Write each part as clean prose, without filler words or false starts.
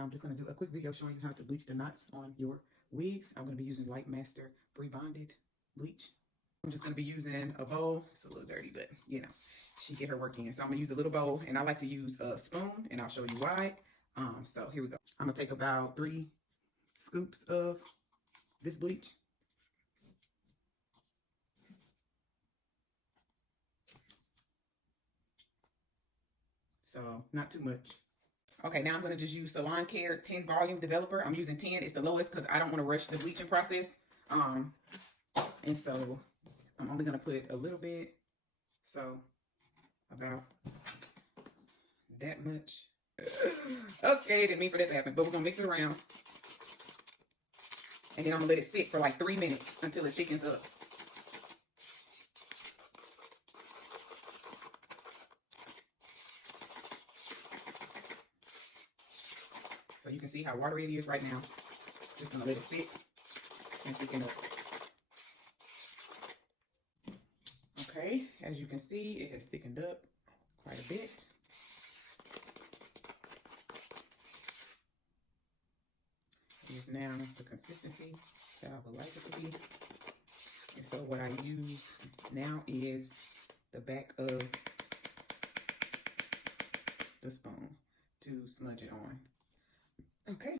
Now I'm just going to do a quick video showing you how to bleach the knots on your wigs. I'm going to be using Light Master pre-bonded bleach. I'm just going to be using a bowl. It's a little dirty, but you know, she get her work in. So I'm going to use a little bowl, and I like to use a spoon, and I'll show you why. So here we go. I'm going to take about 3 scoops of this bleach. So not too much. Okay, now I'm going to just use Salon Care 10 volume developer. I'm using 10. It's the lowest because I don't want to rush the bleaching process. And so I'm only going to put a little bit. So about that much. Okay, didn't mean for that to happen, but we're going to mix it around. And then I'm going to let it sit for like 3 minutes until it thickens up. So you can see how watery it is right now. Just gonna let it sit and thicken up. Okay, as you can see, it has thickened up quite a bit. It is now the consistency that I would like it to be. And so what I use now is the back of the spoon to smudge it on. Okay.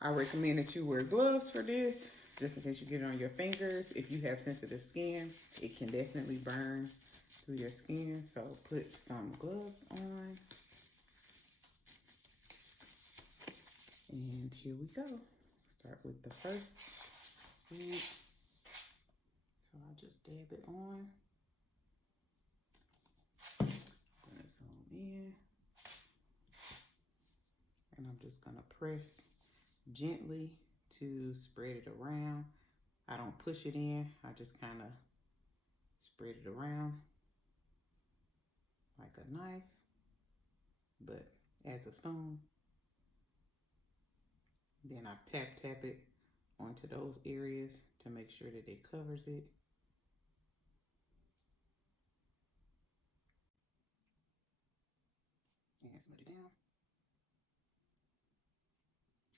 I recommend that you wear gloves for this, just in case you get it on your fingers. If you have sensitive skin, it can definitely burn through your skin. So put some gloves on. And here we go. Start with the first wig. So I'll just dab it on. Gonna zoom in. And I'm just gonna press gently to spread it around. I don't push it in, I just kind of spread it around like a knife, but as a spoon. Then I tap it onto those areas to make sure that it covers it. And smooth it down.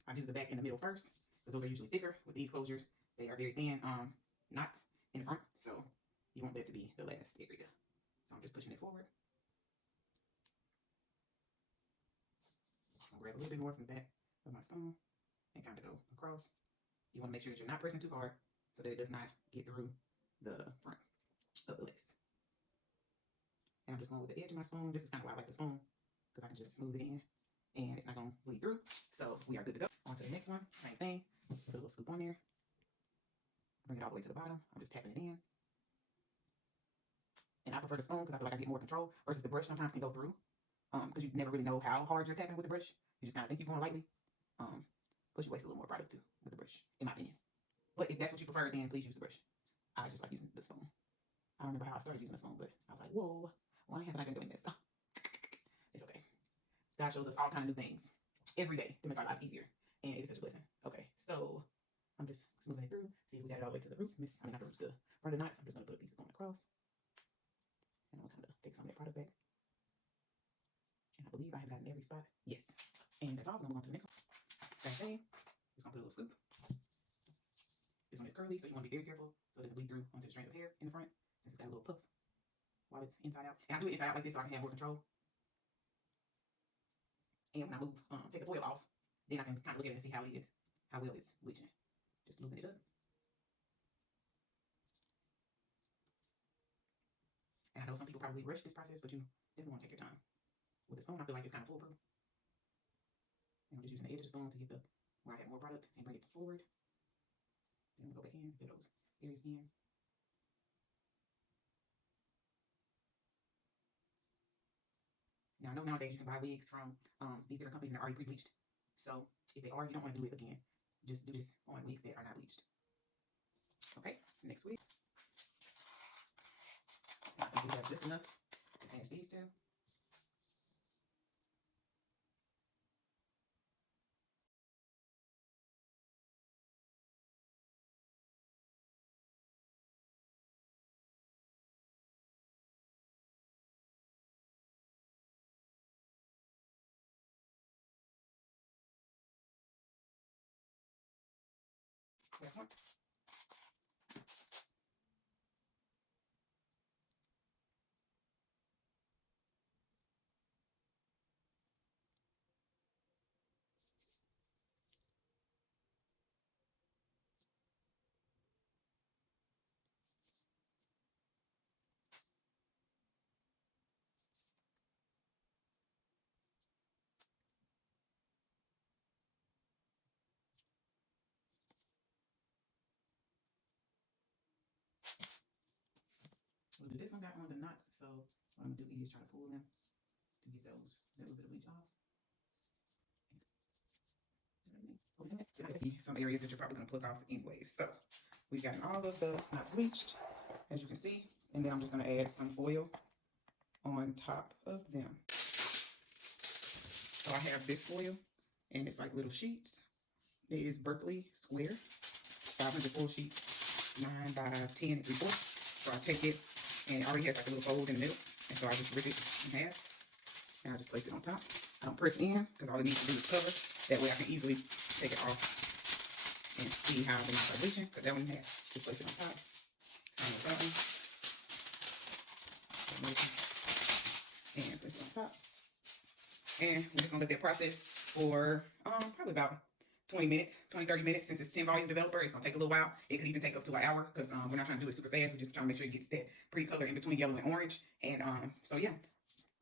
I do the back and the middle first, because those are usually thicker. With these closures, they are very thin knots in the front, so you want that to be the last area. So I'm just pushing it forward. I'll grab a little bit more from the back of my spoon and kind of go across. You want to make sure that you're not pressing too hard so that it does not get through the front of the lace. And I'm just going with the edge of my spoon. This is kind of why I like the spoon, because I can just smooth it in and it's not going to bleed through. So we are good to go. On to the next one. Same thing. Put a little scoop on there. Bring it all the way to the bottom. I'm just tapping it in. And I prefer the spoon because I feel like I get more control versus the brush sometimes can go through. Because you never really know how hard you're tapping with the brush. You just kind of think you're going lightly. Plus you waste a little more product too with the brush, in my opinion. But if that's what you prefer, then please use the brush. I just like using the spoon. I don't remember how I started using the spoon, but I was like, whoa, why haven't I been doing this? It's okay. God shows us all kinds of new things every day to make our lives easier. And it is such a blessing. Okay, so I'm just smoothing it through. See if we got it all the way to the roots. Not the roots, the front of the knots. I'm just going to put a piece of going across. And I'm going to kind of take some of that product back. And I believe I have gotten every spot. Yes. And that's all. I'm going to move on to the next one. Same thing. Just going to put a little scoop. This one is curly, so you want to be very careful so it doesn't bleed through onto the strands of hair in the front, since it's got a little puff while it's inside out. And I do it inside out like this so I can have more control. And when I move, take the foil off, then I can kind of look at it and see how it is, how well it's bleaching. Just smoothing it up. And I know some people probably rush this process, but you definitely want to take your time. With the spoon, I feel like it's kind of foolproof. And I'm just using the edge of the spoon to get the where I have more product and bring it forward. Then we'll go back in, fill those areas in. Now I know nowadays you can buy wigs from these different companies that are already pre-bleached. So if they are, you don't want to do it again. Just do this on wigs that are not bleached. Okay, next wig. I think we have just enough to finish these two. Last one. We'll do this one got on the knots, so what I'm gonna do is try to pull them to get that little bit of bleach off. Some areas that you're probably gonna pluck off anyways. So we've gotten all of the knots bleached, as you can see, and then I'm just gonna add some foil on top of them. So I have this foil, and it's like little sheets. It is Berkeley Square, 500 full sheets, 9 by 10 and 3/4. So I take it, and it already has like a little fold in the middle, and so I just rip it in half, and I just place it on top. I don't press in, because all it needs to do is cover. That way I can easily take it off and see how the knots are bleaching, because that one has just place it on top. Same with that one. And place it on top. And we're just gonna let that process for probably about 20 minutes, 20-30 minutes. Since it's 10 volume developer, it's gonna take a little while. It could even take up to an hour, because we're not trying to do it super fast. We're just trying to make sure it gets that pretty color in between yellow and orange. And so yeah,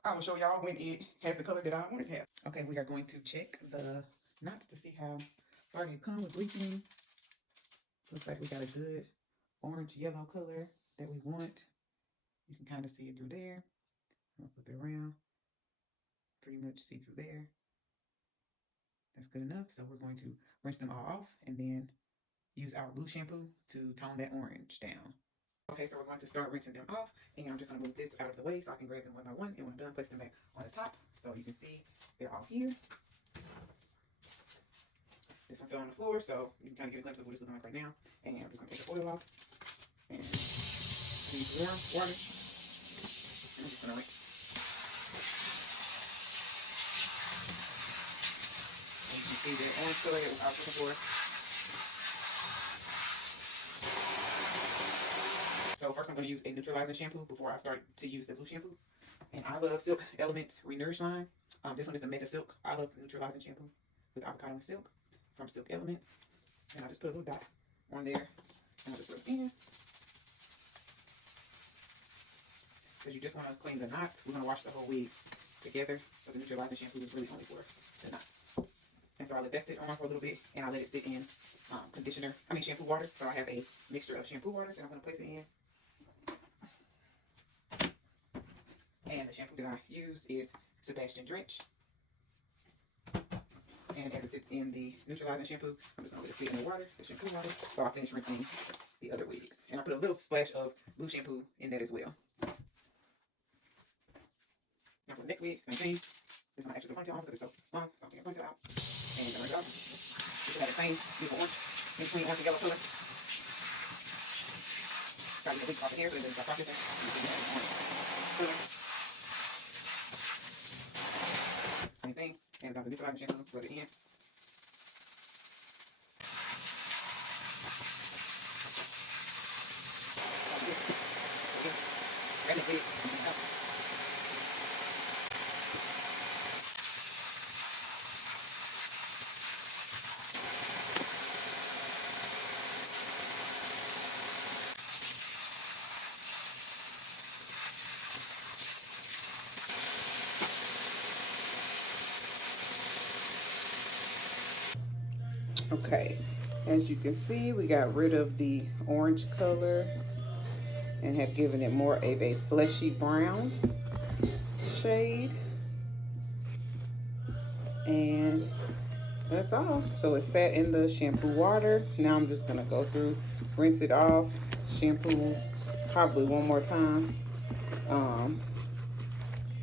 I will show y'all when it has the color that I want it to have. Okay, we are going to check the knots to see how far they come with bleaching. Looks like we got a good orange yellow color that we want. You can kind of see it through there. I'm gonna flip it around. Pretty much see through there. That's good enough. So we're going to rinse them all off and then use our blue shampoo to tone that orange down. Okay, so we're going to start rinsing them off, and I'm just going to move this out of the way so I can grab them one by one, and when I'm done, place them back on the top so you can see they're all here. This one fell on the floor, so you can kind of get a glimpse of what it's looking like right now. And I'm just going to take the oil off and use warm water. And I'm just going to rinse. And you can see the orange color that I was looking for. So first I'm going to use a neutralizing shampoo before I start to use the blue shampoo. And I love Silk Elements Renourish line. This one is the Meta Silk. I love neutralizing shampoo with avocado and silk from Silk Elements. And I just put a little dot on there. And I just put it in. Because you just want to clean the knots. We're going to wash the whole wig together. But the neutralizing shampoo is really only for the knots. And so I let that sit on for a little bit. And I let it sit in shampoo water. So I have a mixture of shampoo water that I'm going to place it in. And the shampoo that I use is Sebastian Drench. And as it sits in the neutralizing shampoo, I'm just going to let it sit in the water, the shampoo water, so I'll finish rinsing the other wigs. And I put a little splash of blue shampoo in that as well. Now for the next wig, same thing. This one I actually put the ponytail on because it's so long, so I'm taking the ponytail out. And I'm going to rinse it off. You can have the same beautiful orange in between orange and yellow color. Try to get the bleach off the hair so it doesn't start processing. You can have orange color. Same thing. And about the neutralizing shampoo, rub it in. Grab the wig. Okay, as you can see, we got rid of the orange color and have given it more of a fleshy brown shade. And that's all. So it sat in the shampoo water. Now I'm just gonna go through, rinse it off, shampoo probably one more time.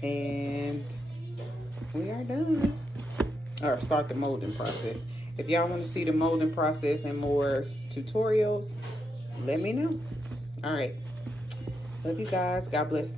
And we are done. Or start the molding process. If y'all want to see the molding process and more tutorials, let me know. All right. Love you guys. God bless.